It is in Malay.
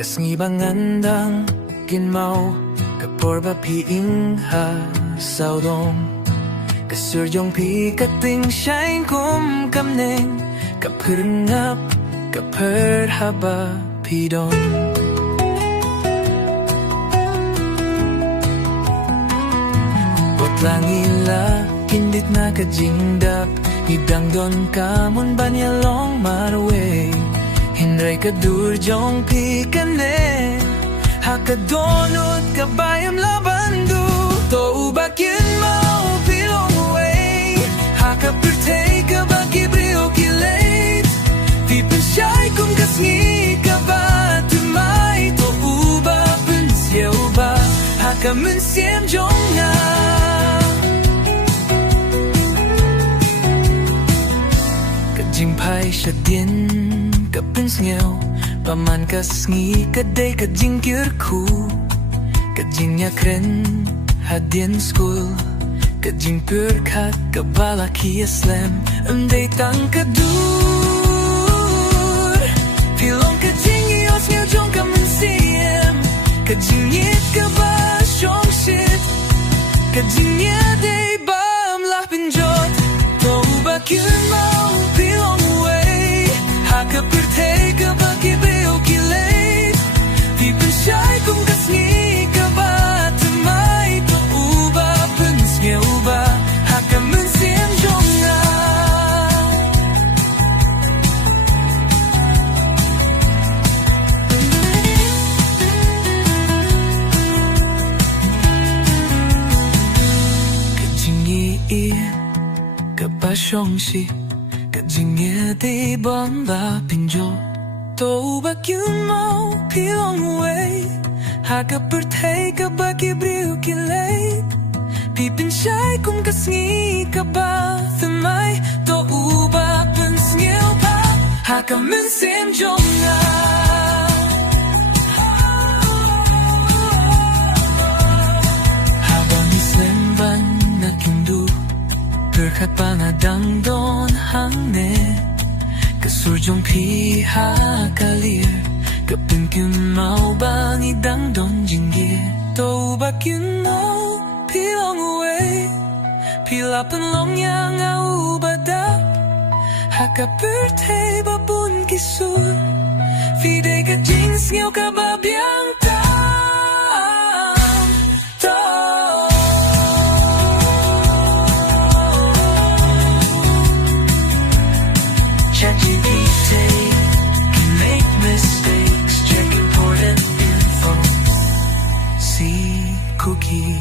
Kas ngibangandang kinmao Kaporba pi ingha saudong Kasurjong pi kating shine kum kamneng Kapurngap kaperhaba pidon Langila kindit na kajingdap Idangdon kamon banyalong marwe Hinray kadurjong pikane Hakadonot kabayam labandu To ubakin mau pilong away Hakapurtay kabakibrio kilate Tipin siya'y kung kasngi kabat Tumay to uba punsiyaw ba Hakamunsiyam jong nga Jing pai siya din kapins ngaw Paman kasngi kaday kajing kirku Kajing nyakren hadin school Kajing purkat kabala kiaslem Umday tang kadur Pilong kajing iyos ngaw jong kaminsiyem Kajing nyit kaba syong shit Kajing nyaday bam lah pinjot To bakyun mau Kapurtay kabakibrio kilate Tipin siya'y kung kasngi kabat Tumay to uba puns nga uba Hakamunsiyam jong nga Kajing ii kabasyong si Kajing di bang la pinjot To bakyun mo pilong away Hakapurtay kabakibrio kilate Pipin siya'y kung kasngi kaba Thamay to uba punsngiw pa Hakamunsim jong nga Habang islemban na kindu Perkat pangadang don hangne Kasurjong piha kalir Kapin kyun mau bang idang don jinggir To bakyun mau pilong away Pilapan long yang au badap Hakapurtay babun kisur Fide ka jings ngaw kababyang ChatGPT can make mistakes, check important info. See cookie.